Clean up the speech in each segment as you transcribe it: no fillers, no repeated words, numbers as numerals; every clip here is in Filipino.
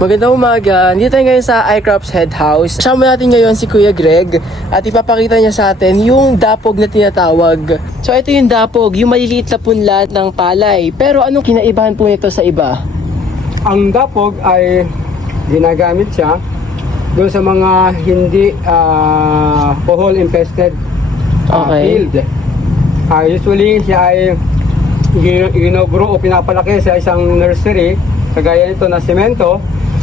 Magandang umaga. Dito tayo ngayon sa iCrops Head House. Kasama natin ngayon si Kuya Greg at ipapakita niya sa atin yung dapog na tinatawag. So ito yung dapog, yung maliliit na punlat ng palay. Pero anong kinaibahan po nito sa iba? Ang dapog ay ginagamit siya doon sa mga hindi pohol infested field. Usually siya ay ginobro o pinapalaki sa isang nursery kagaya nito na semento.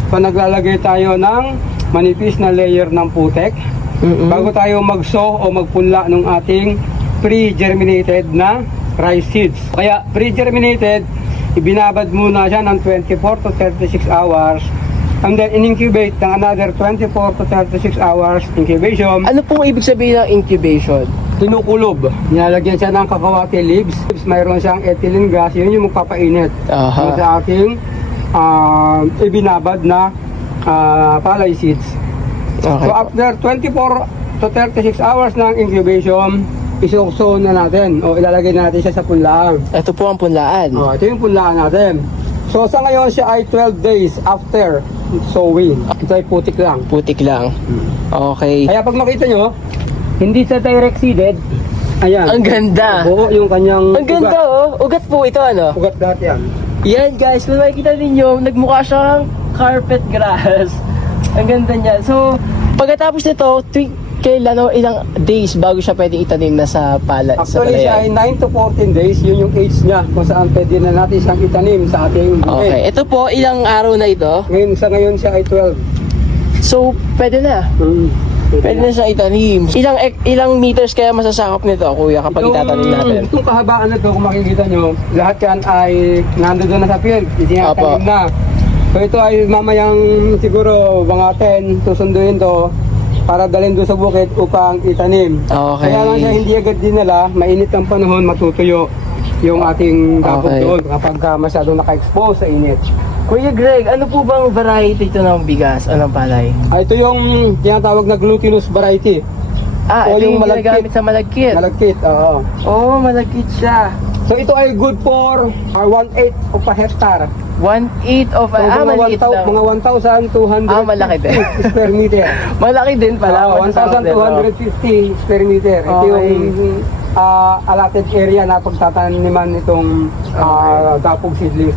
So naglalagay tayo ng manipis na layer ng putek bago tayo mag-sow o magpunla ng ating pre-germinated na rice seeds. Kaya pre-germinated, ibinabad muna siya ng 24 to 36 hours and then in-incubate ng another 24 to 36 hours incubation. Ano pong ibig sabihin ng incubation? Kinukulob. Nilalagyan siya ng kakawate leaves. Mayroon siyang ethylene gas. Yun yung magpapainit sa ating ibinabad na palay seeds. Okay. So after 24 to 36 hours ng incubation, isokso na natin o ilalagay natin siya sa punlaan. Ito po ang punlaan. Ito yung punlaan natin. So sa ngayon siya ay 12 days after sowing. Ito ay putik lang. Putik lang. Okay. Kaya pag makita nyo, hindi sa direct seeded. Ayan. Ang ganda. Buo yung kanyang Ang ganda ugat. Ugat po ito ano? Ugat dati yan. Yan guys, kung makikita ninyo, nagmukha siyang carpet grass. Ang ganda niya. So, pagkatapos nito, kailan o ilang days bago siya pwedeng itanim na sa pala? Actually siya ay 9 to 14 days, yun yung age niya kung saan pwede na natin siyang itanim sa ating bukid. Okay, ito po, ilang araw na ito? Ngayon siya ay 12. So, pwede na. Pwede na siya itanim. Ilang meters kaya masasakop nito, kuya, kapag itatanim natin? Itong kahabaan na ito, kung makikita nyo, lahat yan ay nandoon na sa field. Itinatanim na. So ito ay mamayang siguro mga 10, susunduin to para dalhin doon sa bukid upang itanim. Okay. Kaya lang siya hindi agad dinala, mainit ang panahon, matutuyo yung ating dapog doon kapag masyadong naka-expose sa init. Kuya Greg, ano po bang variety ito ng bigas o ng palay? Ito yung tinatawag na glutinous variety. Ito yung ginagamit sa malagkit. Malagkit, oo. Oo, malagkit siya. So ito ay good for 1/8 of a hectare. 1/8 of So, maliit lang. mga 1,200 malaki din. square meter. Malaki din pala. 1,250 square meter. Ito yung allotted area na pagtataniman itong dapog seedlings.